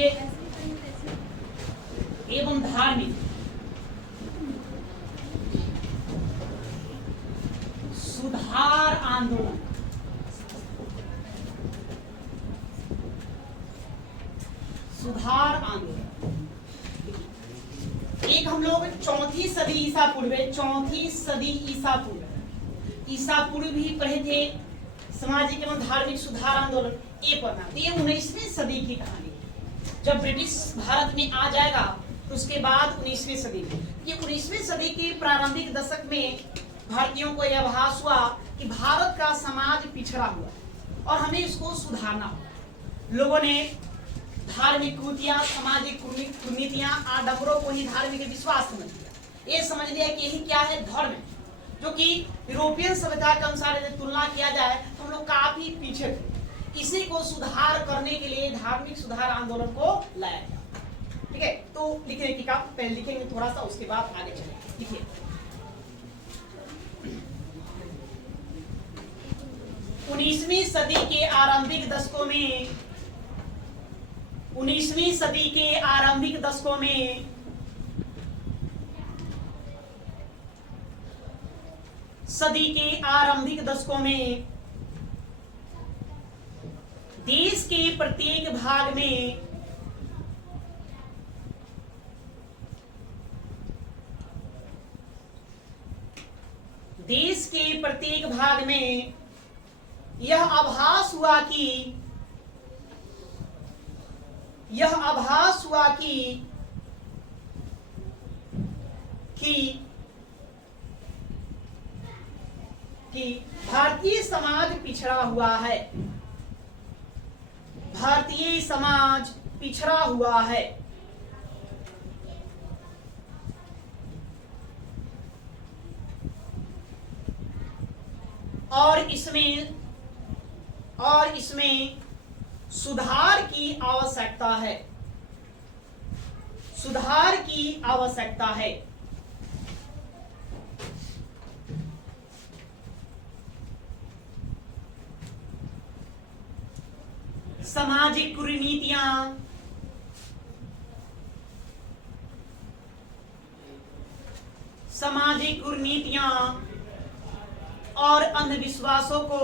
सामाजिक एवं धार्मिक सुधार आंदोलन। सुधार आंदोलन एक हम लोग 4वीं सदी ईसा पूर्व, 4वीं सदी ईसा पूर्व भी पढ़े थे। सामाजिक एवं धार्मिक सुधार आंदोलन ये पढ़ना। तो ये 19वीं सदी की कहानी है। जब ब्रिटिश भारत में आ जाएगा तो उसके बाद 19वीं सदी में, ये 19वीं सदी के प्रारंभिक दशक में भारतीयों को यह आभास हुआ कि भारत का समाज पिछड़ा हुआ और हमें इसको सुधारना होगा। लोगों ने धार्मिक कुरीतियां, सामाजिक कुरीतियां, आडंबरों को ही धार्मिक विश्वास समझ लिया। ये समझ लिया कि यही क्या है, धर्म है, जो कि यूरोपियन सभ्यता के अनुसार यदि तुलना किया जाए तो हम लोग काफी पीछे थे। इसी को सुधार करने के लिए धार्मिक सुधार आंदोलन को लाया गया। ठीक है, तो लिखने की काम पहले लिखेंगे थोड़ा सा, उसके बाद आगे चलेंगे। लिखिए, 19वीं सदी के आरंभिक दशकों में, 19वीं सदी के आरंभिक दशकों में देश के प्रत्येक भाग में यह आभास हुआ कि भारतीय समाज पिछड़ा हुआ है। भारतीय समाज पिछड़ा हुआ है और इसमें सुधार की आवश्यकता है। सुधार की आवश्यकता है। सामाजिक कुरीतियां और अंधविश्वासों को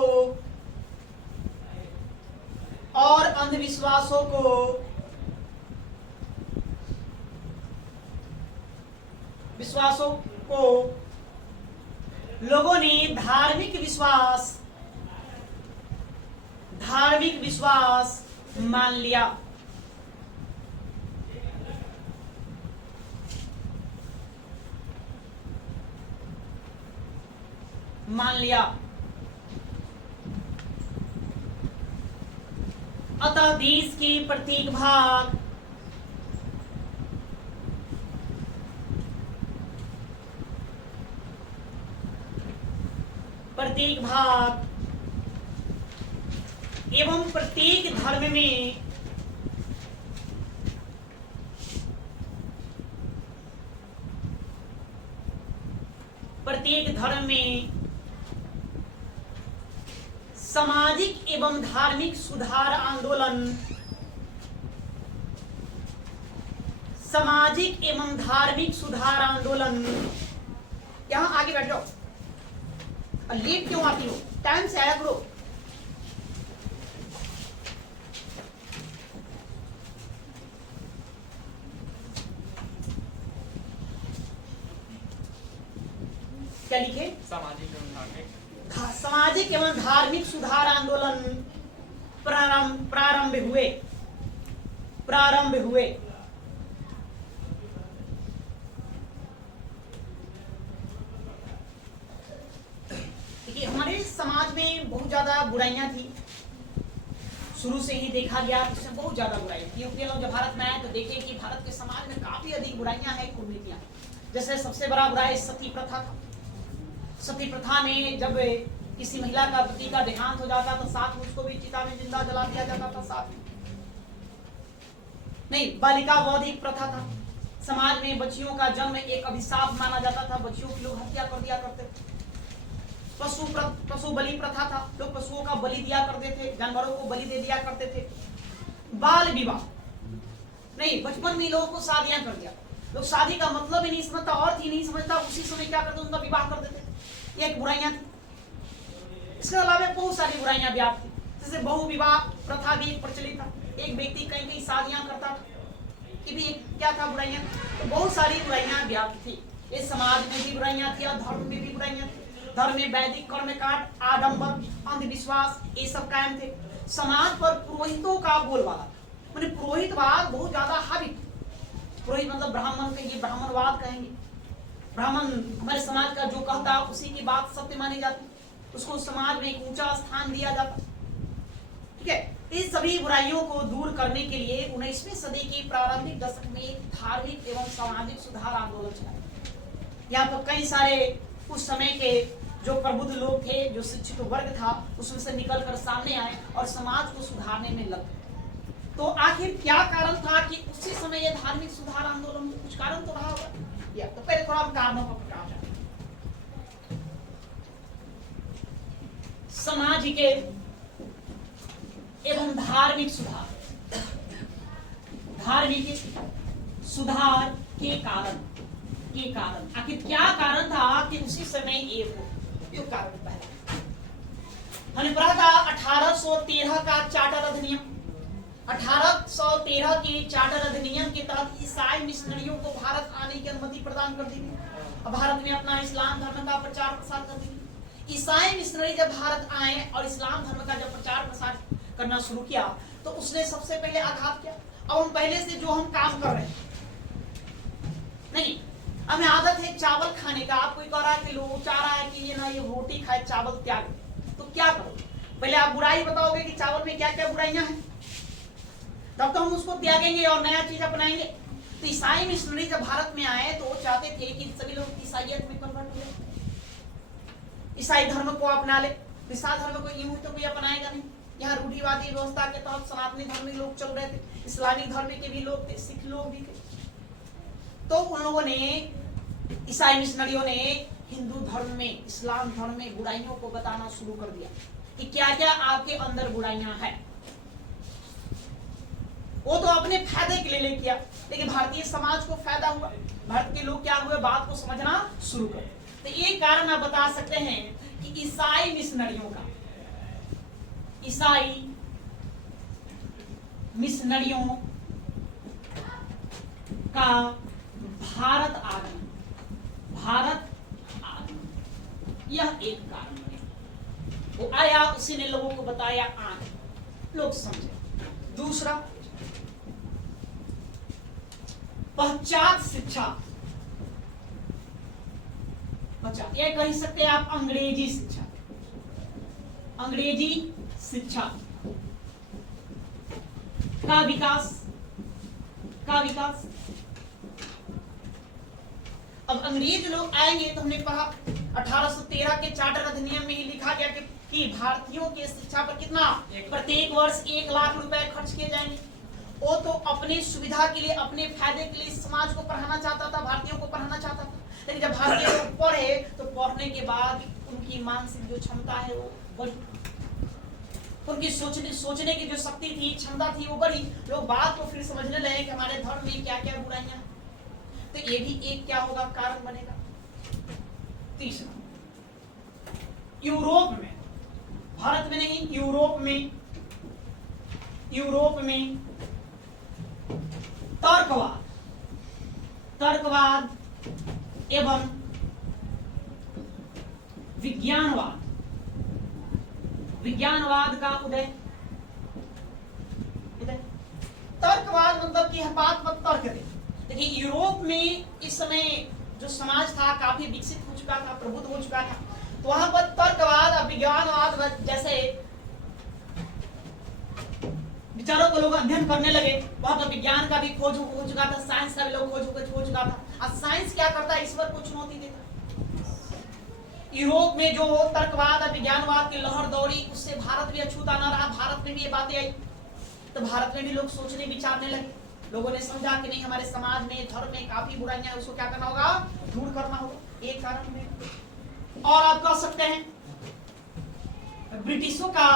लोगों ने धार्मिक विश्वास मान लिया। अतः देश के प्रत्येक भाग एवं प्रत्येक धर्म में सामाजिक एवं धार्मिक सुधार आंदोलन। यहां आगे बैठ जाओ। लेट क्यों आती हो? टाइम से आया करो। क्या लिखे? सामाजिक एवं धार्मिक सुधार आंदोलन प्रारंभ हुए। देखिए, हमारे समाज में बहुत ज्यादा बुराइयां थी। शुरू से ही देखा गया इसमें बहुत ज्यादा बुराई थी। यूरोपियन लोग जब भारत में आए तो देखे कि भारत के समाज में काफी अधिक बुराइयां हैं, कुरीतियां। जैसे सबसे बड़ा बुराई सती प्रथा था। सती प्रथा में जब किसी महिला का पति का देहांत हो जाता तो साथ में उसको भी चिता में जिंदा जला दिया जाता था। साथ में नहीं, बालिका वध एक प्रथा था। समाज में बच्चियों का जन्म एक अभिशाप माना जाता था। बच्चियों की लोग हत्या कर दिया करते थे। पशु बलि प्रथा था। लोग पशुओं का बलि दिया करते थे, जानवरों को बलि दे दिया करते थे। बाल विवाह, नहीं, बचपन में लोगों को शादियां कर दिया, लोग शादी का मतलब ही नहीं समझता, अर्थ ही नहीं समझता, उसी समय क्या करते उनका विवाह कर देते। ये एक बुराइयां थी। इसके अलावा बहुत सारी बुराइयां भी आप थी, जैसे बहु विवाह प्रथा भी एक प्रचलित था। एक व्यक्ति कहीं कहीं शादियां करता था, ये भी क्या था, बुराइयां। तो बहुत सारी बुराइयां व्याप्त थी। इस समाज में भी बुराइयां थी और धर्म में भी बुराइयां थी। धर्म में वैदिक कर्मकांड, आडंबर, अंधविश्वास, ये सब कायम थे। समाज पर पुरोहितों का बोलबाला, माने पुरोहितवाद बहुत ज्यादा हावी। पुरोहित मतलब ब्राह्मण कहेंगे, ब्राह्मणवाद कहेंगे। ब्राह्मण हमारे समाज का जो कहता उसी की बात सत्य मानी जाती, उसको समाज में एक ऊंचा स्थान दिया जाता। ठीक है, इस सभी बुराइयों को दूर करने के लिए 19वीं सदी के प्रारंभिक दशक में धार्मिक एवं सामाजिक सुधार आंदोलन चलाया। यहाँ पर कई सारे उस समय के जो प्रबुद्ध लोग थे, जो शिक्षित वर्ग था, उसमें से निकलकर सामने आए और समाज को सुधारने में लग गए। तो आखिर क्या कारण था कि उसी समय ये धार्मिक सुधार आंदोलन, कुछ कारण तो रहा होगा। या तो पहले थोड़ा हम कारणों पर प्रकाश डालें। सामाजिक एवं धार्मिक सुधार, धार्मिक सुधार के कारण आखिर क्या कारण था कि उसी समय ये हो। तो कारण पहला हमने पढ़ा था 1813 का चार्टर अधिनियम। 1813 के चार्टर अधिनियम के तहत ईसाई मिशनरियों को भारत आने की अनुमति प्रदान कर दी गई। भारत में अपना इस्लाम धर्म का प्रचार प्रसार कर दी। ईसाई मिशनरी जब भारत आए और इस्लाम धर्म का जब प्रचार प्रसार करना शुरू किया, तो उसने सबसे पहले आघात किया। अब हम पहले से जो हम काम कर रहे हैं, नहीं, हमें आदत है चावल खाने का। आप कोई कह रहा है कि लोग चाह रहा है कि ये ना, ये रोटी खाए, चावल त्याग, तो क्या करो? पहले आप बुराई बताओगे कि चावल में क्या क्या बुराइयां हैं, तब तो हम उसको त्यागेंगे और नया चीज अपनाएंगे। तो ईसाई मिशनरी जब भारत में आए तो वो चाहते थे कि सभी लोग ईसाइयत में कन्वर्ट हो जाए, ईसाई धर्म को अपना ले। ईसाई धर्म को यूं तो कोई अपनाएगा नहीं। यहाँ रूढ़िवादी व्यवस्था के तहत सनातनी धर्मी लोग चल रहे थे, इस्लामिक धर्म के भी लोग थे, सिख लोग भी थे। तो उन लोगों ने, ईसाई मिशनरियों ने हिंदू धर्म में, इस्लाम धर्म में बुराइयों को बताना शुरू कर दिया कि क्या क्या आपके अंदर बुराइयां हैं। वो तो अपने फायदे के लिए किया, लेकिन भारतीय समाज को फायदा हुआ। भारत के लोग क्या हुए, बात को समझना शुरू कर। तो ये कारण आप बता सकते हैं कि ईसाई मिशनरियों का, ईसाई मिशनरियों का भारत आगमन, यह एक कारण है। वो आया, उसी ने लोगों को बताया, आंख लोग समझे। दूसरा, पश्चात शिक्षा, ये कह सकते हैं आप अंग्रेजी शिक्षा, अंग्रेजी शिक्षा का विकास, अब अंग्रेज लोग आएंगे तो हमने पढ़ा 1813 के चार्टर अधिनियम में ही लिखा गया कि भारतीयों की शिक्षा पर कितना, प्रत्येक वर्ष 1 लाख रुपए खर्च किए जाएंगे। वो तो अपनी सुविधा के लिए, अपने फायदे के लिए समाज को पढ़ाना चाहता था, भारतीयों को पढ़ाना चाहता था। लेकिन जब भारतीय लोग पढ़े तो पढ़ने के बाद उनकी मानसिक जो क्षमता है वो बढ़ी, उनकी सोचने की जो शक्ति थी, क्षमता थी, वो बढ़ी। लोग बात को फिर समझने लगे कि हमारे धर्म में क्या क्या बुराइयां। तो ये भी एक क्या होगा, कारण बनेगा। तीसरा, यूरोप में, भारत में नहीं, यूरोप में तर्कवाद एवं विज्ञानवाद का उदय। तर्कवाद मतलब कि हर बात पर तर्क दे। देखिए, यूरोप में इस समय जो समाज था काफी विकसित हो चुका था, प्रबुद्ध हो चुका था। तो वहां पर तर्कवाद और विज्ञानवाद जैसे विचारों को लोग अध्ययन करने लगे। वहां पर विज्ञान का भी खोज हो चुका था, साइंस का भी लोग खोज हो चुका था। अब साइंस क्या करता है, ईश्वर को चुनौती देता। यूरोप में जो तर्कवाद और विज्ञानवाद की लहर दौड़ी, उससे भारत भी अछूता न रहा। भारत में भी ये बातें आई, तो भारत में भी लोग सोचने विचारने लगे। लोगों ने समझा कि नहीं, हमारे समाज में, धर्म में काफी बुराइयां हैं, उसको क्या करना होगा, दूर करना होगा। एक कारण में। और आप कह सकते हैं ब्रिटिशों का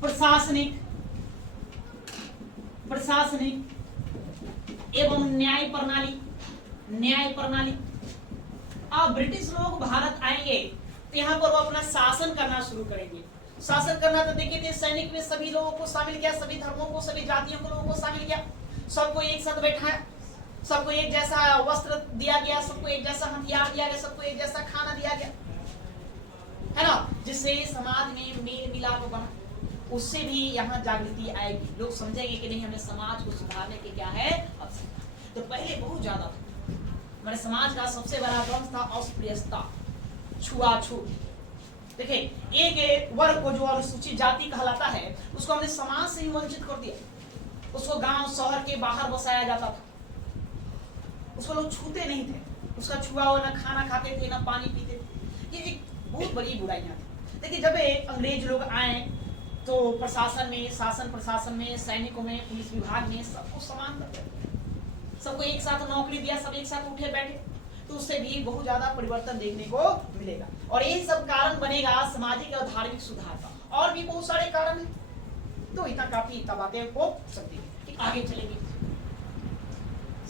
प्रशासनिक एवं न्याय प्रणाली। अब ब्रिटिश लोग भारत आएंगे तो यहाँ पर वो अपना शासन करना शुरू करेंगे। शासन करना तो देखिए थे, सैनिक में सभी लोगों को शामिल किया, सभी धर्मों को, सभी जातियों को, लोगों को शामिल किया, सबको एक साथ बैठाया, सबको एक जैसा वस्त्र दिया गया, सबको एक जैसा हथियार दिया गया, सबको एक जैसा खाना दिया गया, है ना, जिससे समाज में मेल मिलाप बना। उससे भी यहाँ जागृति आएगी, लोग समझेंगे कि नहीं हमें समाज को सुधारने के क्या है आवश्यकता। तो पहले बहुत ज्यादा था, हमारे समाज का सबसे बड़ा ध्वंस था अस्पृश्यता, छुआछूत। देखिए एक वर्ग को जो अनुसूचित जाति कहलाता है उसको हमने समाज से ही वंचित कर दिया, उसको गांव शहर के बाहर बसाया जाता था, उसको लोग छूते नहीं थे, उसका छुआ हुआ ना खाना खाते थे ना पानी पीते थे। ये एक बहुत बड़ी बुराइयां थी। देखिए जब अंग्रेज लोग आए तो प्रशासन में, शासन प्रशासन में, सैनिकों में, पुलिस विभाग में सबको समान कर दिया, सबको एक साथ नौकरी दिया, सब एक साथ उठे बैठे, तो उससे भी बहुत ज्यादा परिवर्तन देखने को मिलेगा। और यही सब कारण बनेगा सामाजिक और धार्मिक सुधार का। और भी बहुत सारे कारण हैं, तो इतना काफी बातें हो सकती है। आगे चलेंगे।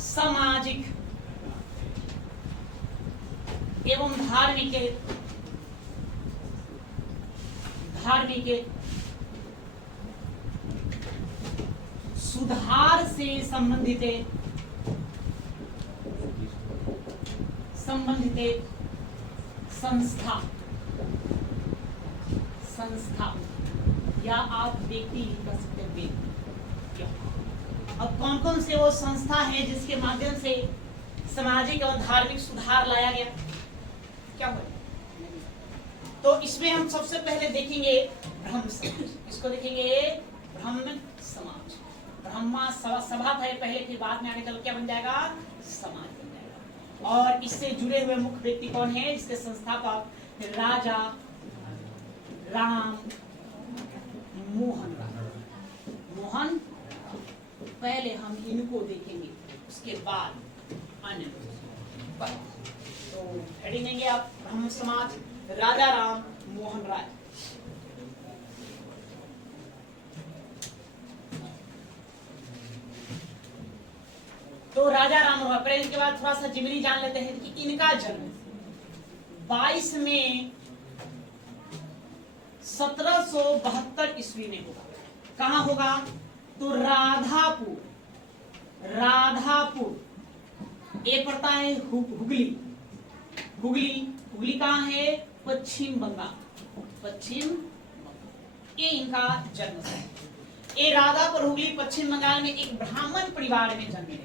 सामाजिक एवं धार्मिक सुधार से संबंधित संस्था या आप व्यक्ति कर सकते हैं व्यक्ति। अब कौन कौन से वो संस्था है जिसके माध्यम से सामाजिक और धार्मिक सुधार लाया गया, क्या हो? तो इसमें हम सबसे पहले देखेंगे ब्रह्म समाज। इसको देखेंगे ब्रह्म समाज। ब्रह्मा सभा था पहले, फिर बाद में आगे चल क्या बन जाएगा? समाज बन जाएगा। और इससे जुड़े हुए मुख्य व्यक्ति कौन है? इसके संस्थापक राजा राम मोहन। पहले हम इनको देखेंगे, उसके बाद अन्य। तो हेडिंग देंगे आप ब्रह्म समाज, राजा राम मोहन राय। तो राजा राम मोहन राय, इसके बाद थोड़ा सा जिमनी जान लेते हैं कि इनका जन्म 22 मई 1772 ईस्वी में होगा। कहां होगा? तो राधापुर ये पड़ता है हुगली कहां है? पश्चिम बंगाल। ये इनका जन्म है। ये राधापुर हुगली पश्चिम बंगाल में एक ब्राह्मण परिवार में जन्मे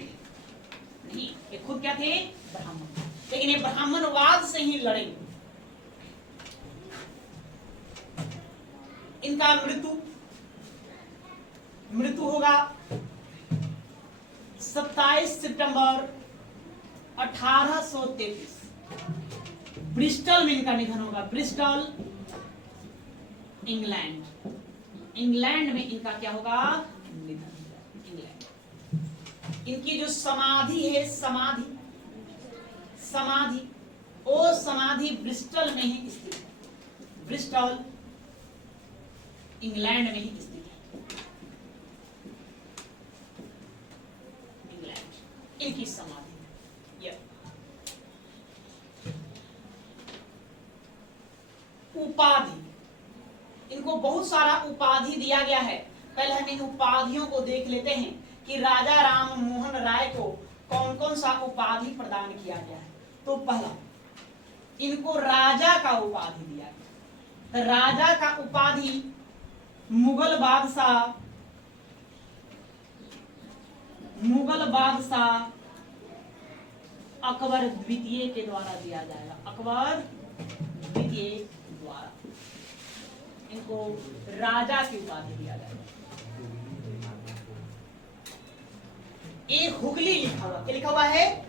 नहीं, ये खुद क्या थे? ब्राह्मण। लेकिन ये ब्राह्मणवाद से ही लड़े। इनका मृत्यु होगा 27 सितंबर 1833। ब्रिस्टल में इनका निधन होगा। ब्रिस्टल इंग्लैंड में इनका क्या होगा? निधन। इंग्लैंड। इनकी जो समाधि है, वो समाधि ब्रिस्टल में ही स्थित है। ब्रिस्टल इंग्लैंड में ही स्थित है। इंग्लैंड इनकी समाधि। उपाधि, इनको बहुत सारा उपाधि दिया गया है। पहले हम इन उपाधियों को देख लेते हैं कि राजा राम मोहन राय को कौन कौन सा उपाधि प्रदान किया गया है। तो पहला, इनको राजा का उपाधि दिया गया। तो राजा का उपाधि मुगल बादशाह अकबर द्वितीय के द्वारा दिया जाएगा। अकबर द्वितीय द्वारा इनको राजा की उपाधि दिया जाएगा। एक हुगली लिखा हुआ, क्या लिखा हुआ है?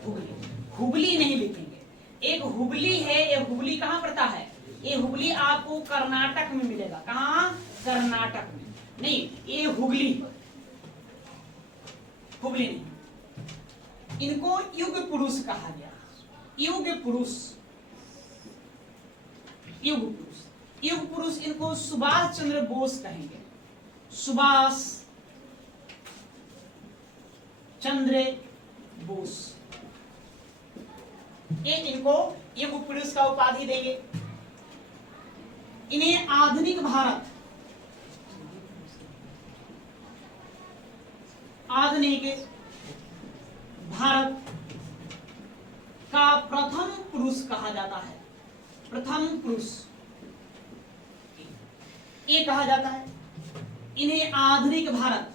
हुगली नहीं लिखेंगे। एक हुगली है, ये हुगली कहां पड़ता है? ये हुगली आपको कर्नाटक में मिलेगा। कहां? कर्नाटक में। नहीं, ये हुगली नहीं। इनको युग पुरुष कहा गया। युग पुरुष इनको सुभाष चंद्र बोस कहेंगे। सुभाष चंद्र बोस। ये इनको युग पुरुष का उपाधि देंगे। इन्हें आधुनिक भारत का प्रथम पुरुष कहा जाता है। प्रथम पुरुष ये कहा जाता है। इन्हें आधुनिक भारत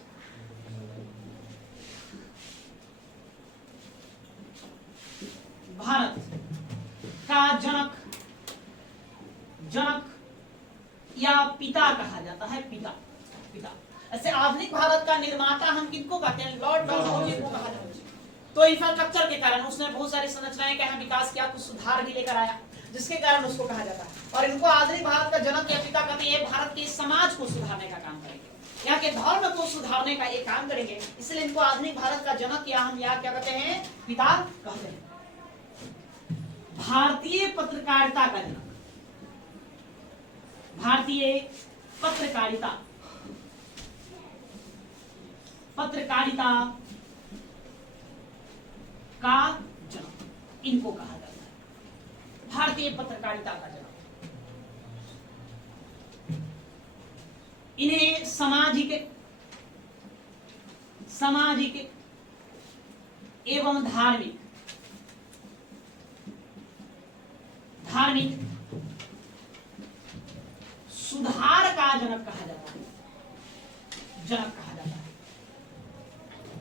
का जनक या पिता कहा जाता है। पिता ऐसे आधुनिक भारत का निर्माता हम किनको कहते हैं? लॉर्ड डाल्टन को कहा जाता है। तो इंफ्रास्ट्रक्चर के कारण उसने बहुत सारी संरचनाएं का विकास किया, कुछ सुधार भी लेकर आया, जिसके कारण उसको कहा जाता है। और इनको आधुनिक भारत का जनक या पिता कहते हैं। भारत के समाज को सुधारने का काम करेंगे, यहाँ के धर्म को सुधारने का ये काम करेंगे, इसलिए इनको आधुनिक भारत का जनक या हम यहाँ क्या कहते हैं? पिता कहते हैं। भारतीय पत्रकारिता का जनक, भारतीय पत्रकारिता का जनक इनको कहा जाता है। भारतीय पत्रकारिता का जनक। इन्हें सामाजिक एवं धार्मिक सुधार का जनक कहा जाता है।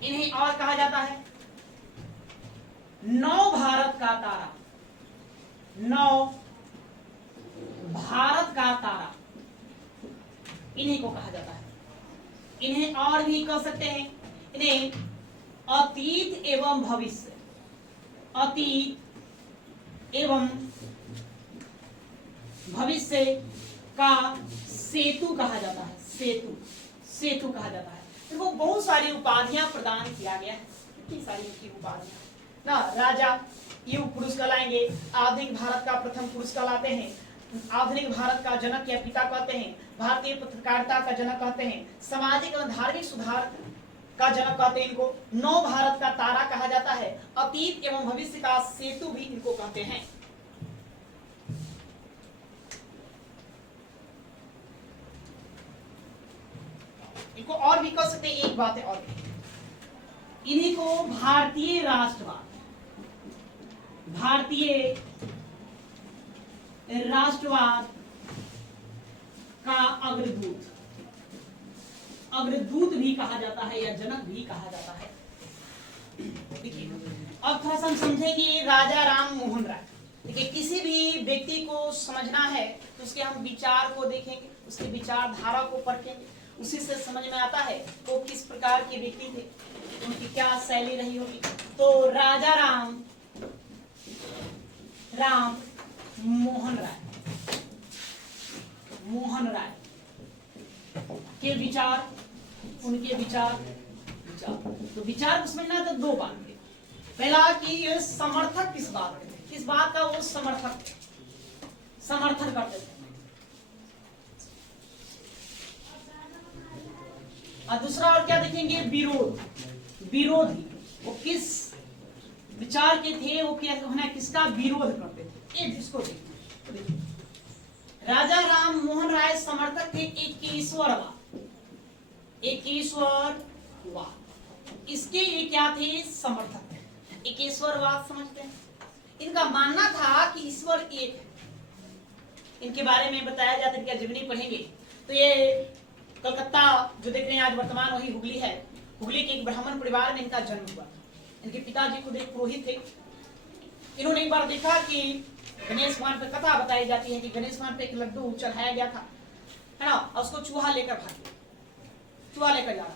इन्हें और कहा जाता है नव भारत का तारा। इन्हीं को कहा जाता है। इन्हें और भी कह सकते हैं, इन्हें अतीत एवं भविष्य का सेतु कहा जाता है। सेतु कहा जाता है। इनको बहुत सारी उपाधियां प्रदान किया गया है। कितनी सारी इनकी उपाधियां ना। राजा युग पुरुष कहलाएंगे, आधुनिक भारत का प्रथम पुरुष कहलाते हैं, आधुनिक भारत का जनक या पिता कहते हैं, भारतीय पत्रकारिता का जनक कहते हैं, सामाजिक एवं धार्मिक सुधार का जनक कहते हैं। इनको नव भारत का तारा कहा जाता है। अतीत एवं भविष्य का सेतु भी इनको कहते हैं। इनको और भी कह सकते हैं। एक बात है और भी, इन्हीं को भारतीय राष्ट्रवाद का अग्रदूत भी कहा जाता है या जनक भी कहा जाता है। देखिए अब थोड़ा सा हम समझेंगे राजा राम मोहन राय। देखिए किसी भी व्यक्ति को समझना है तो उसके हम विचार को देखेंगे, उसके विचारधारा को परखेंगे, उसी से समझ में आता है वो किस प्रकार के व्यक्ति थे, उनकी क्या शैली रही होगी। तो राजा राम मोहन राय के विचार, उनके विचार तो विचार को समझना तो दो बात है। पहला कि ये समर्थक किस बात के थे, किस बात का वो समर्थन करते थे। और दूसरा और क्या देखेंगे? विरोधी वो किस विचार के थे, वो क्या किसका विरोध करते थे, ये जिसको देखिए। राजा राम मोहन राय समर्थक थे एकेश्वरवाद। इसके ये क्या थे? समर्थक थे। एकेश्वरवाद समझते हैं। इनका मानना था कि ईश्वर एक है। इनके बारे में बताया जाता है, इनका जीवनी पढ़ेंगे तो ये कलकत्ता जो देख रहे हैं आज वर्तमान वही हुगली है। हुगली के एक ब्राह्मण परिवार में इनका जन्म हुआ। इनके पिताजी खुद एक पुरोहित थे। इन्होंने एक बार देखा कि गणेश भगवान पे कथा बताई जाती है कि गणेश भगवान पे एक लड्डू चढ़ाया गया था, है ना, और उसको चूहा लेकर जा रहा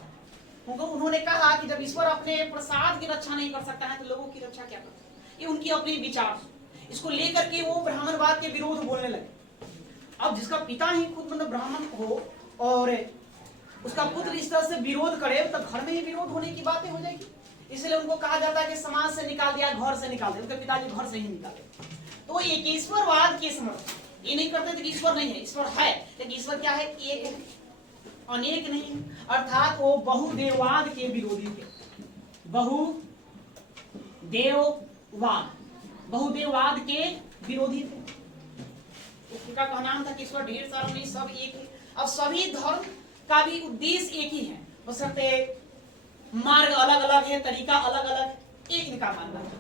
था। उन्होंने कहा कि जब ईश्वर अपने प्रसाद की रक्षा नहीं कर सकता है तो लोगों की रक्षा क्या करता है। ये उनकी अपनी विचार, इसको लेकर के वो ब्राह्मणवाद के विरोध बोलने लगे। अब जिसका पिता ही खुद मतलब ब्राह्मण हो और उसका पुत्र इस तरह से विरोध करे तो घर में ही विरोध होने की बातें हो जाएगी। इसलिए उनको कहा जाता है कि समाज से निकाल दिया, घर से निकाल दिया। उनके पिताजी घर से ही निकाले। तो एक ईश्वरवाद के समर्थक ये नहीं करते थे कि ईश्वर नहीं है, ईश्वर है, लेकिन ईश्वर क्या है? एक है। अनेक नहीं, अर्थात वो बहुदेववाद के विरोधी थे। बहुदेववाद के विरोधी थे। उनका कहना था कि ईश्वर ढेर सारा नहीं, सब एक है। अब सभी धर्म का भी उद्देश्य एक ही है, बशर्ते मार्ग अलग अलग है, तरीका अलग अलग है, एक इनका मानना था।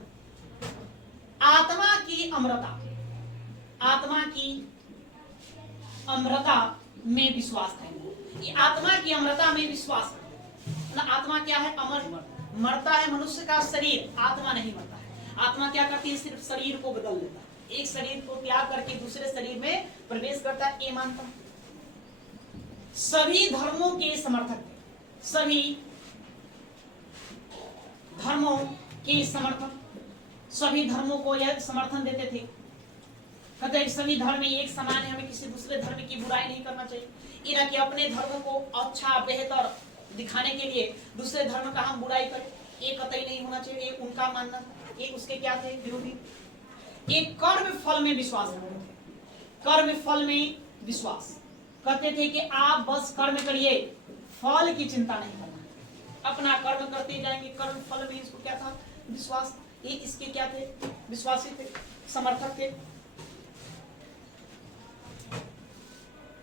आत्मा की अमरता में विश्वास था। ये आत्मा की अमरता में विश्वास है। आत्मा क्या है? अमर, मरता है मनुष्य का शरीर, आत्मा नहीं मरता है। आत्मा क्या करती है? सिर्फ शरीर को बदल देता है, एक शरीर को त्याग करके दूसरे शरीर में प्रवेश करता है, ये मानता है। सभी धर्मों के समर्थक थे, सभी धर्मों के समर्थक, सभी धर्मों को यह समर्थन देते थे। कहते हैं सभी धर्म एक समान है, हमें किसी दूसरे धर्म की बुराई नहीं करना चाहिए। इन्हें कि अपने धर्म को अच्छा बेहतर दिखाने के लिए दूसरे धर्म का हम बुराई करें, ये कतई नहीं होना चाहिए। ये उनका मानना था। ये उसके क्या थे? विरोधी। एक कर्म फल में विश्वास रखते थे। कर्म फल में विश्वास कहते थे कि आप बस कर्म करिए, फल की चिंता नहीं करना, अपना कर्म करते जाएंगे। कर्म फल में इसको क्या था? विश्वास। ये इसके क्या थे? विश्वासी थे, समर्थक थे।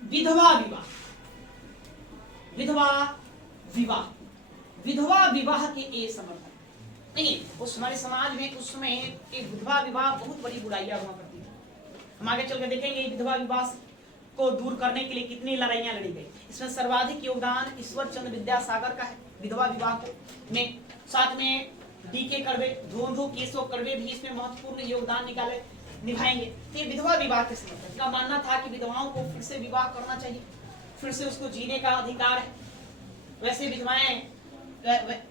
विधवा विवाह के ये समर्थक नहीं। उस हमारे समाज में उस समय एक विधवा विवाह बहुत बड़ी बुराइयां हुआ करती थी। हम आगे चल के देखेंगे विधवा विवाह को दूर करने के लिए कितनी लड़ाइयां लड़ी गई। इसमें सर्वाधिक योगदान ईश्वर चंद्र विद्यासागर का है विधवा विवाह को में। साथ में डी.के. कर्वे, धोंधो केशव कर्वे भी इसमें महत्वपूर्ण योगदान निभाएंगे। तो विधवा विवाह के समर्थक का मानना था कि विधवाओं को फिर से विवाह करना चाहिए, फिर से उसको जीने का अधिकार है। वैसे विधवाएं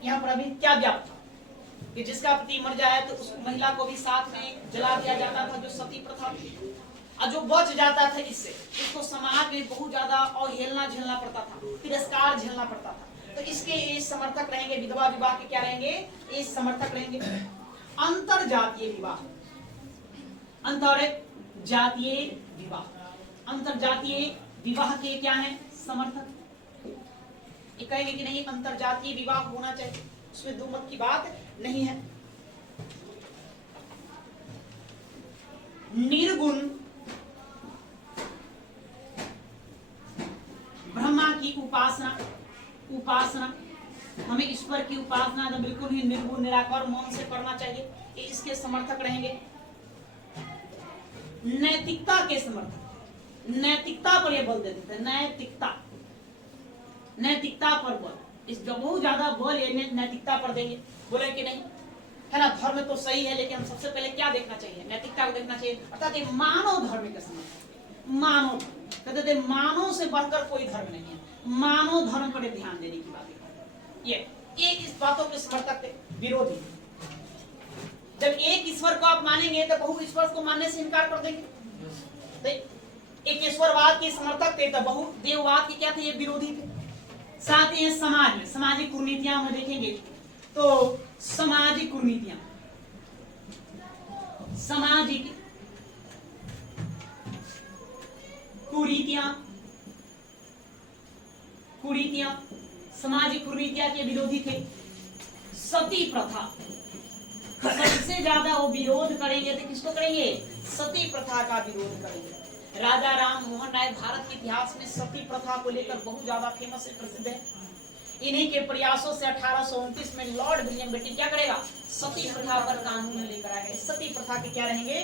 यहाँ पर अभी क्या व्याप्त था कि जिसका पति मर जाए तो उस महिला को भी साथ में जला दिया जाता था, जो सती प्रथा थी। और जो बच जाता था इससे, उसको समाज में बहुत ज्यादा अवहेलना झेलना पड़ता था, तिरस्कार झेलना पड़ता था। तो इसके ये समर्थक रहेंगे, विधवा विवाह के क्या रहेंगे? ये समर्थक रहेंगे। अंतर जातीय विवाह, अंतर जातीय विवाह के क्या है? समर्थक। ये कहेंगे कि नहीं अंतर जातीय विवाह होना चाहिए, उसमें दो मत की बात नहीं है। निर्गुण ब्रह्मा की उपासना हमें ईश्वर की उपासना तो बिल्कुल ही निर्गुण निराकार मौन से करना चाहिए, ये इसके समर्थक रहेंगे। नैतिकता के समर्थक, नैतिकता पर ये बल देते थे। नैतिकता पर बल, इस जो बहुत ज्यादा बल ये नैतिकता पर देंगे। बोले कि नहीं है ना, धर्म तो सही है, लेकिन सबसे पहले क्या देखना चाहिए? नैतिकता को देखना चाहिए। अर्थात ये मानव धर्म के समर्थक। मानव कहते थे मानव से बढ़कर कोई धर्म नहीं है, मानव धर्म पर ध्यान देने की बात है। ये इस बातों के समर्थक थे। विरोधी, जब एक ईश्वर को आप मानेंगे तो बहु ईश्वर को मानने से इनकार कर देंगे। तो एक ईश्वरवाद के समर्थक थे तो बहु देववाद के क्या थे? ये विरोधी थे। साथ ही समाज में सामाजिक कुरीतियां में देखेंगे तो सामाजिक कुरीतियां के विरोधी थे। सती प्रथा, सबसे ज्यादा वो विरोध करेंगे तो किसको करेंगे? सती प्रथा का विरोध करेंगे। राजा राम मोहन राय भारत के इतिहास में सती प्रथा को लेकर बहुत ज्यादा फेमस है, प्रसिद्ध है। इन्हीं के प्रयासों से 1829 में लॉर्ड विलियम बेंटिंक क्या करेगा? सती प्रथा पर कानून लेकर आएगा। सती प्रथा के क्या रहेंगे?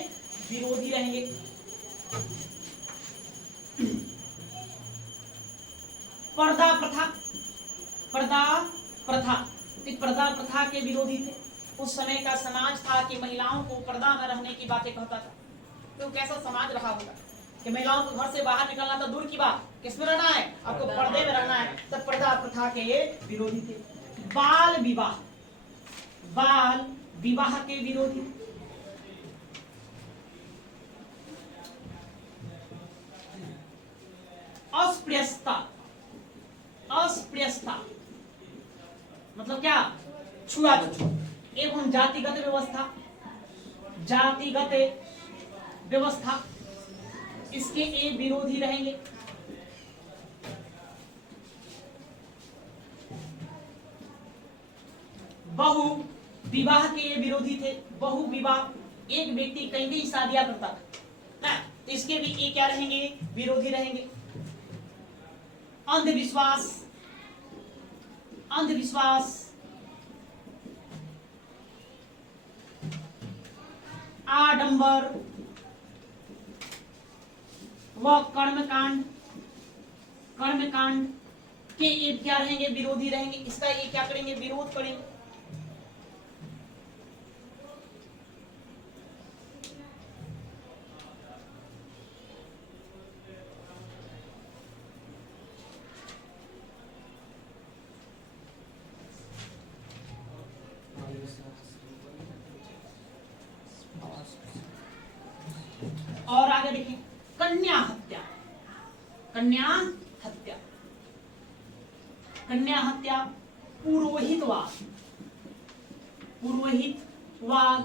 विरोधी रहेंगे। पर्दा प्रथा के विरोधी थे। उस समय का समाज था कि महिलाओं को पर्दा में रहने की बातें कहता था। तो कैसा समाज रहा होगा कि महिलाओं को घर से बाहर निकलना तो दूर की बात, किसमें रहना है? आपको पर्दे में रहना है। तो पर्दा प्रथा के विरोधी थे। बाल विवाह के विरोधी। अस्पृश्यता मतलब क्या? छुआछूत एवं जातिगत व्यवस्था इसके एक विरोधी रहेंगे। बहु विवाह के ये विरोधी थे। बहु विवाह, एक व्यक्ति कई कई शादियां करता था ना, तो इसके भी ये क्या रहेंगे, विरोधी रहेंगे। अंधविश्वास, अंधविश्वास, आडंबर व कर्मकांड, कर्मकांड के ये क्या रहेंगे, विरोधी रहेंगे। इसका ये क्या करेंगे, विरोध करेंगे। और आगे देखिए, कन्या हत्या, कन्या हत्या, कन्या हत्या, पुरोहितवाद, पुरोहितवाद,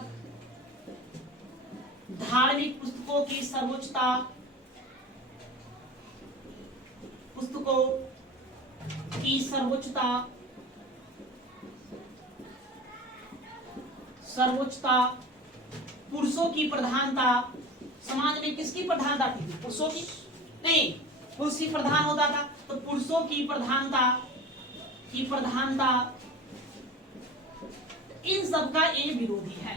धार्मिक पुस्तकों की सर्वोच्चता, पुस्तकों की सर्वोच्चता, सर्वोच्चता, पुरुषों की प्रधानता। समाज में किसकी प्रधानता थी, पुरुषों की नहीं, पुरुष ही प्रधान होता था, तो पुरुषों की प्रधानता, की प्रधानता, इन सब का ये विरोधी है।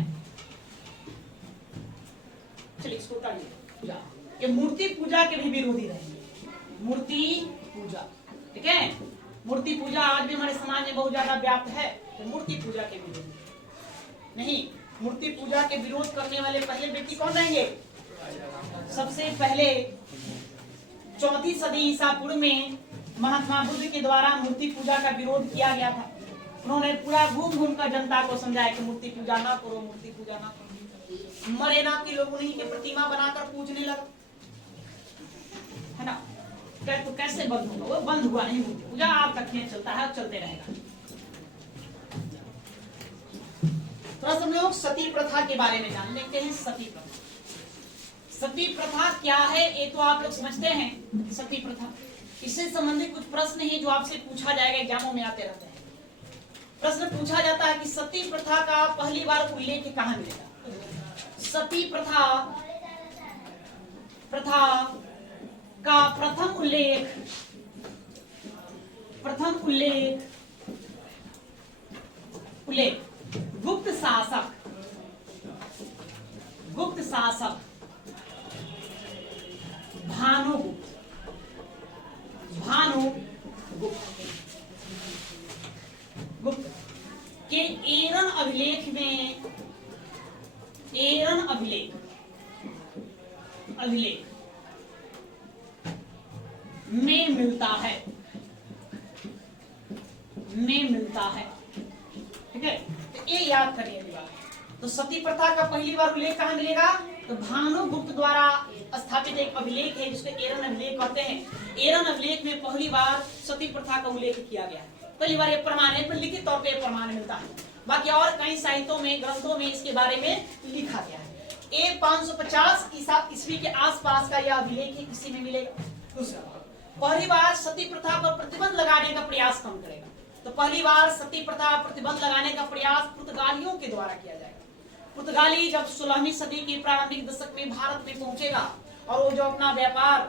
चलिए इसको उतारिए। पूजा, ये मूर्ति पूजा के भी विरोधी रहेंगे, मूर्ति पूजा, ठीक है। मूर्ति पूजा आज भी हमारे समाज में बहुत ज्यादा व्याप्त है, तो मूर्ति पूजा के विरोधी नहीं। मूर्ति पूजा के विरोध करने वाले पहले व्यक्ति कौन रहेंगे, सबसे पहले 4वीं सदी ईसा पूर्व में महात्मा बुद्ध के द्वारा मूर्ति पूजा का विरोध किया गया था। उन्होंने पूरा घूम घूम कर जनता को समझाया कि मूर्ति पूजा ना करो, मूर्ति पूजा ना करो। मरे ना कि लोग उन्हीं की प्रतिमा बनाकर पूजने लगे, है ना। तो कैसे बंद होगा, वो बंद हुआ नहीं। मूर्ति पूजा आज तक नहीं चलता है, चलते रहेगा। थोड़ा हम लोग सती प्रथा के बारे में जान लेते हैं। सती प्रथा, सती प्रथा क्या है ये तो आप लोग समझते हैं। सती प्रथा, इससे संबंधित कुछ प्रश्न हैं जो आपसे पूछा जाएगा, एग्जामों में आते रहते हैं। प्रश्न पूछा जाता है कि सती प्रथा का पहली बार उल्लेख कहाँ मिलेगा। सती प्रथा, प्रथा का प्रथम उल्लेख, प्रथम उल्लेख, उल्लेख गुप्त शासक, गुप्त शासक भानुगुप्त, भानुगुप्त गुप्त के एरन अभिलेख में, एरन अभिलेख, अभिलेख में मिलता है, में मिलता है, ठीक है। तो ये याद करिए। तो सती प्रथा का पहली बार उल्लेख कहाँ मिलेगा, तो भानुगुप्त द्वारा स्थापित एक अभिलेख है जिसको एरन अभिलेख कहते हैं। एरन अभिलेख में पहली बार सती प्रथा का उल्लेख किया गया है। पहली बार ये प्रमाण है, लिखित तौर पे प्रमाण मिलता है। बाकी और कई साहित्यों में, ग्रंथों में इसके बारे में लिखा गया है। ये 550 ईस्वी के आसपास का यह अभिलेख है, किसी में मिलेगा। दूसरा, पहली बार सती प्रथा पर प्रतिबंध लगाने का प्रयास कौन करेगा, तो पहली बार सती प्रथा प्रतिबंध लगाने का प्रयास पुर्तगालियों के द्वारा किया जाएगा। पुर्तगाली जब 16वीं सदी के प्रारंभिक दशक में भारत में पहुंचेगा और वो जो अपना व्यापार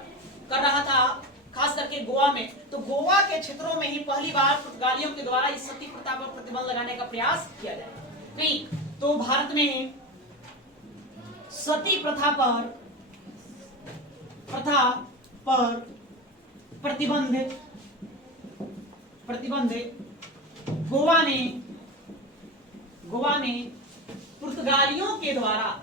कर रहा था खास करके गोवा में, तो गोवा के क्षेत्रों में ही पहली बार पुर्तगालियों के द्वारा इस सती प्रथा पर प्रतिबंध लगाने का प्रयास किया जाएगा। नहीं तो भारत में सती प्रथा पर प्रतिबंध गोवा में पुर्तगालियों के द्वारा,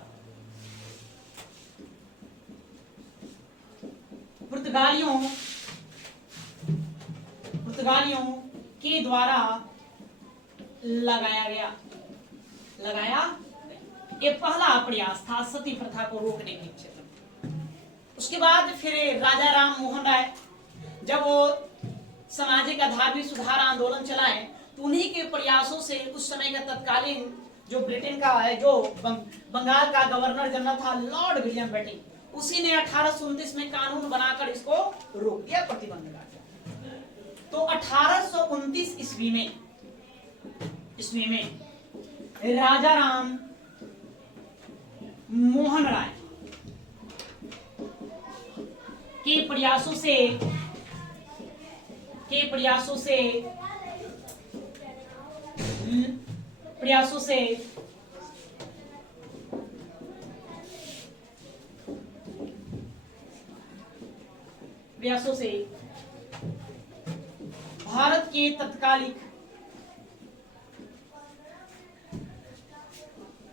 पुर्तगालियों के द्वारा लगाया गया, ये पहला प्रयास था सती प्रथा को रोकने के क्षेत्र में। उसके बाद फिर राजा राम मोहन राय जब वो सामाजिक धार्मिक सुधार आंदोलन चलाए, तो उन्हीं के प्रयासों से उस समय का तत्कालीन जो ब्रिटेन का है, जो बंगाल का गवर्नर जनरल था लॉर्ड विलियम बेंटिंक, उसी ने 1829 में कानून बनाकर इसको रोक दिया, प्रतिबंध लगा दिया। तो 1829 ईस्वी में राजा राम मोहन राय के प्रयासों से भारत के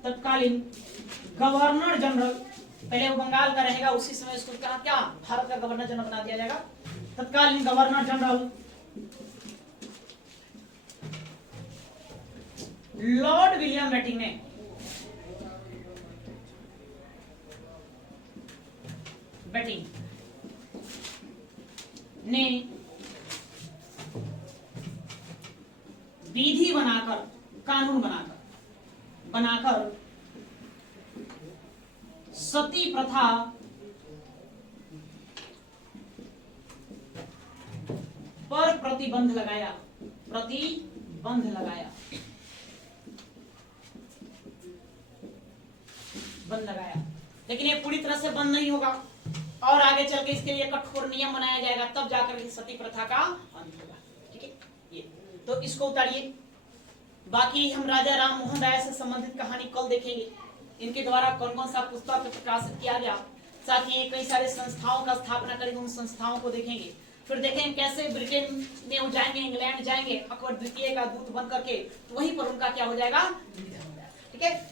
तत्कालीन गवर्नर जनरल, पहले वो बंगाल का रहेगा, उसी समय इसको क्या भारत का गवर्नर जनरल बना दिया जाएगा। तत्कालीन governor general lord William Bentinck ने विधि बनाकर, कानून बनाकर सती प्रथा पर प्रतिबंध लगाया। लेकिन ये पूरी तरह से बंद नहीं होगा और आगे चल के इसके लिए कठोर नियम बनाया जाएगा, तब जाकर के सती प्रथा का अंत होगा। ठीक है, ये तो इसको उतारिए। बाकी हम राजा राम मोहन राय से संबंधित कहानी कल देखेंगे। इनके द्वारा कौन कौन सा पुस्तक प्रकाशित किया गया, साथ ही कई सारे संस्थाओं का स्थापना करेंगे, उन संस्थाओं को देखेंगे। फिर देखेंगे कैसे ब्रिटेन में वो जाएंगे, इंग्लैंड जाएंगे, अकबर द्वितीय का दूत बन करके, तो वहीं पर उनका क्या हो जाएगा, ठीक है। तो